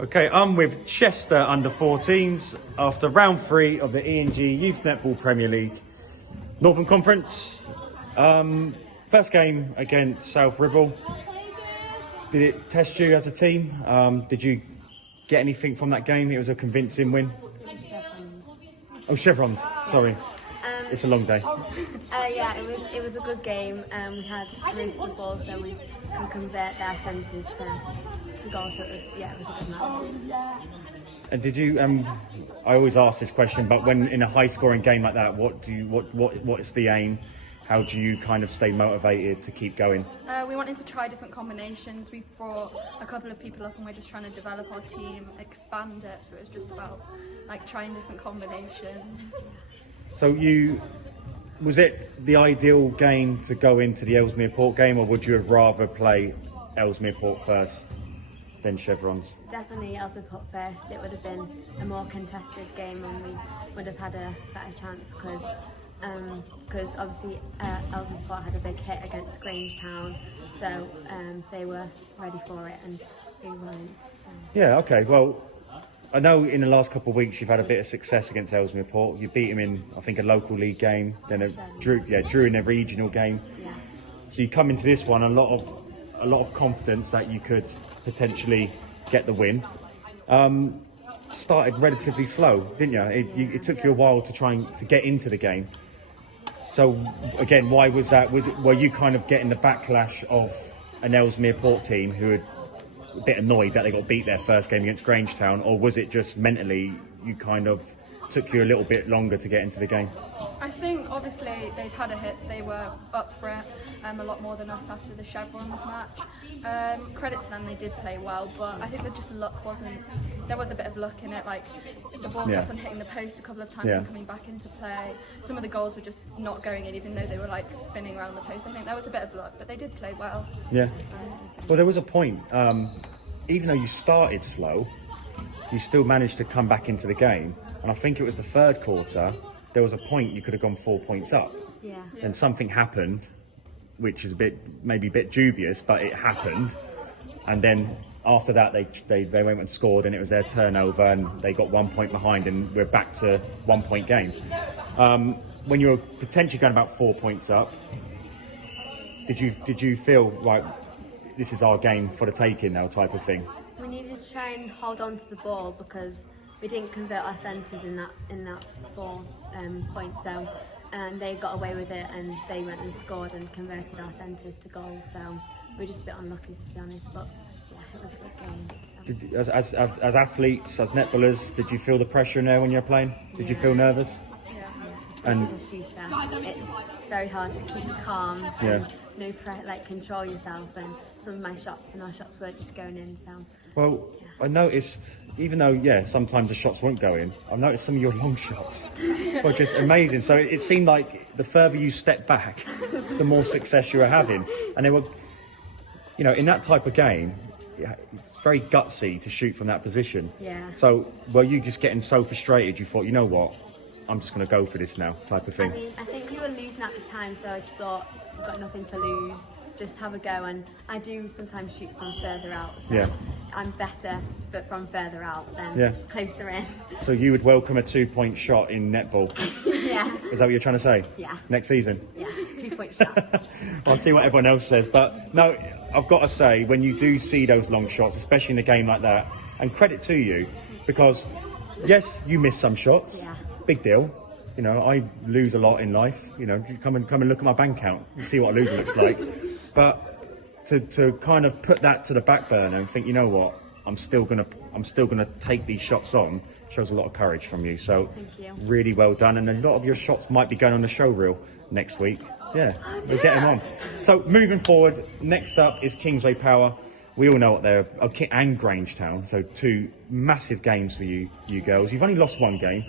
Okay, I'm with Chester under-14s after round 3 of the E&G Youth Netball Premier League Northern Conference. First game against South Ribble. Did it test you as a team? Did you get anything from that game? It was a convincing win. Chevrons. Oh, Chevrons. Sorry, it's a long day. Yeah, it was a good game. We had most of the ball, so we can convert their centres to goals. So it was a good match. And did you? I always ask this question, but when in a high-scoring game like that, what is the aim? How do you kind of stay motivated to keep going? We wanted to try different combinations. We've brought a couple of people up and we're just trying to develop our team, expand it. So it was just about like trying different combinations. So was it the ideal game to go into the Ellesmere Port game, or would you have rather play Ellesmere Port first than Chevrons? Definitely Ellesmere Port first. It would have been a more contested game and we would have had a better chance because obviously Ellesmere Port had a big hit against Grangetown, so they were ready for it and we weren't. So. Yeah, okay. Well, I know in the last couple of weeks you've had a bit of success against Ellesmere Port. You beat him in, I think, a local league game, then drew in a regional game. Yeah. So you come into this one a lot of confidence that you could potentially get the win. Started relatively slow, didn't you? It took you a while to try to get into the game. So again, why was that? Were you kind of getting the backlash of an Ellesmere Port team who had a bit annoyed that they got beat their first game against Grangetown, or was it just mentally you kind of took you a little bit longer to get into the game? I think obviously they'd had a hit, so they were up for it a lot more than us after the Chevrons match. Credit to them, they did play well, but I think that just luck wasn't. There was a bit of luck in it, like the ball kept on hitting the post a couple of times and coming back into play. Some of the goals were just not going in, even though they were like spinning around the post. I think that was a bit of luck, but they did play well. Yeah. Well, there was a point. Even though you started slow, you still managed to come back into the game. And I think it was the third quarter, there was a point you could have gone 4 points up. Yeah. And something happened, which is maybe a bit dubious, but it happened. And then after that, they went and scored, and it was their turnover, and they got 1 point behind, and we're back to 1 point game. When you were potentially going about 4 points up, did you feel like this is our game for the taking now, type of thing? We needed to try and hold on to the ball because we didn't convert our centres in that 4 points, so they got away with it and they went and scored and converted our centres to goals. So we were just a bit unlucky, to be honest. But yeah, it was a good game. So. As athletes, as netballers, did you feel the pressure in there when you were playing? Did you feel nervous? Yeah. Especially as a shooter, it's very hard to keep calm and control yourself. And some of my shots and our shots weren't just going in. So. Well, I noticed, even though, sometimes the shots won't go in, I've noticed some of your long shots were just amazing. So it seemed like the further you stepped back, the more success you were having. And they were, in that type of game, it's very gutsy to shoot from that position. Yeah. So were you just getting so frustrated, you thought, you know what, I'm just going to go for this now, type of thing? I mean, I think we were losing at the time, so I just thought, we've got nothing to lose. Just have a go, and I do sometimes shoot from further out, so I'm better but from further out than closer in. So you would welcome a 2-point shot in netball? Yeah. Is that what you're trying to say? Yeah. Next season? Yeah, 2-point shot. I'll see what everyone else says, but no, I've got to say, when you do see those long shots, especially in a game like that, and credit to you, because yes, you miss some shots, big deal. I lose a lot in life. Come and look at my bank account and see what a loser looks like. But to kind of put that to the back burner and think, you know what, I'm still gonna take these shots on, shows a lot of courage from you. So thank you. Really well done. And a lot of your shots might be going on the show reel next week. Yeah, we'll get them on. So moving forward, next up is Kingsway Power. We all know what they're, and Grangetown. So 2 massive games for you girls. You've only lost 1 game.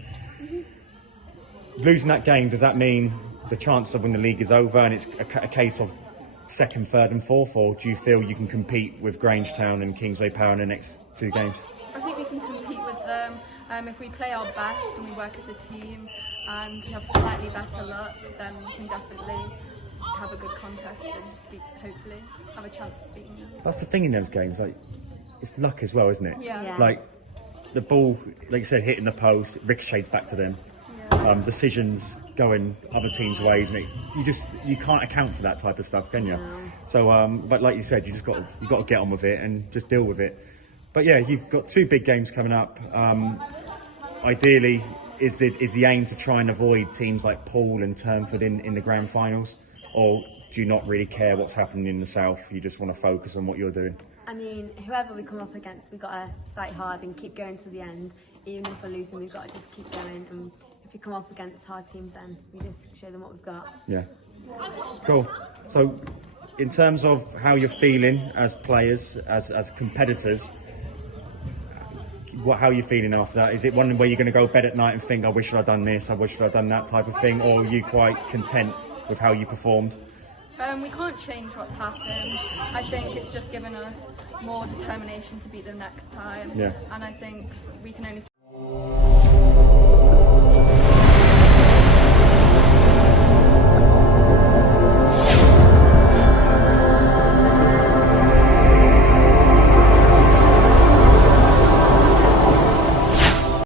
Losing that game, does that mean the chance of winning the league is over and it's a case of 2nd, 3rd and 4th, or do you feel you can compete with Grangetown and Kingsway Power in the next 2 games? I think we can compete with them if we play our best and we work as a team and we have slightly better luck, then we can definitely have a good contest and hopefully have a chance of beating them. That's the thing in those games, like it's luck as well, isn't it? Yeah. Yeah. Like the ball, like you said, hitting the post, it ricochets back to them. Decisions going other teams' ways, and you can't account for that type of stuff, can you? No. So, but like you said, you got to get on with it and just deal with it. But yeah, you've got 2 big games coming up. Ideally, is the aim to try and avoid teams like Poole and Turnford in the grand finals, or do you not really care what's happening in the south? You just want to focus on what you're doing. I mean, whoever we come up against, we've got to fight hard and keep going to the end. Even if we're losing, we've got to just keep going. And if we come up against hard teams, then we just show them what we've got. Yeah. Cool. So, in terms of how you're feeling as players, as competitors, how are you feeling after that? Is it one where you're going to go to bed at night and think, I wish I'd done this, I wish I'd done that type of thing, or are you quite content with how you performed? We can't change what's happened. I think it's just given us more determination to beat them next time. Yeah. And I think we can only